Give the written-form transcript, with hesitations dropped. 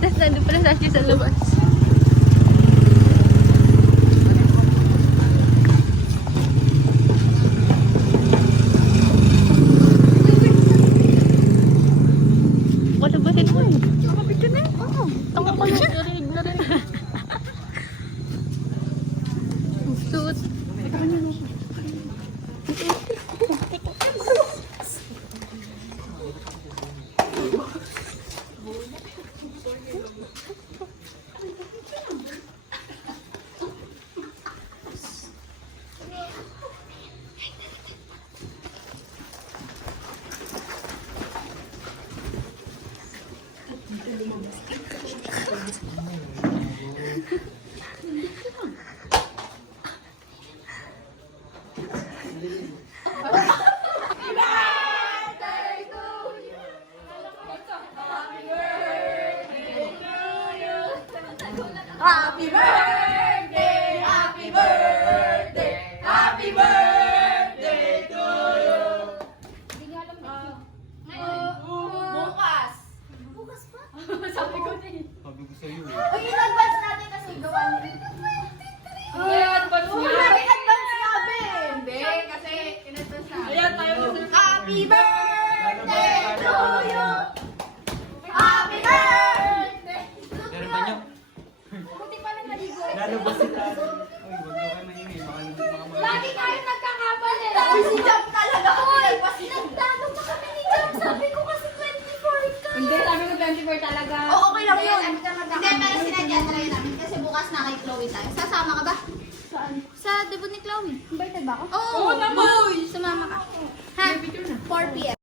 Tapos nandun pala sa Ashley sa labas. Palabasin mo eh. Nakapit ka na eh. Oo. Tanga ko na. Narinig na rin. Suot. Happy birthday! Happy birthday! Happy birthday to you! Bukas! Bukas pa? Sabi ko na eh. Sabi ko sa'yo eh. Uy, in-advance natin kasi gawa nila. advance Oo, niya. in-advance nabi. Hindi, kasi in-advance na. Ayan, tayo. Happy birthday to you! Happy birthday! Meron pa niyo? Buti pala naligo. Lalabas sila. Uy, wag na kayo maingay. Baka Lagi kayo nagkakabal eh. Sabi si Jam talaga. Uy, nagtanong pa kami ni Jam. Sabi ko kasi 24 ka. Hindi, sabi ko 24 talaga. Oo, okay lang yun. Hindi, pero sinadya talaga namin kasi bukas na kay Chloe tayo. Sasama ka ba? Saan? Sa debut ni Chloe. Invited ba ako? Oo, Oo naman. Uy, sumama ka. Ha? 4 p.m.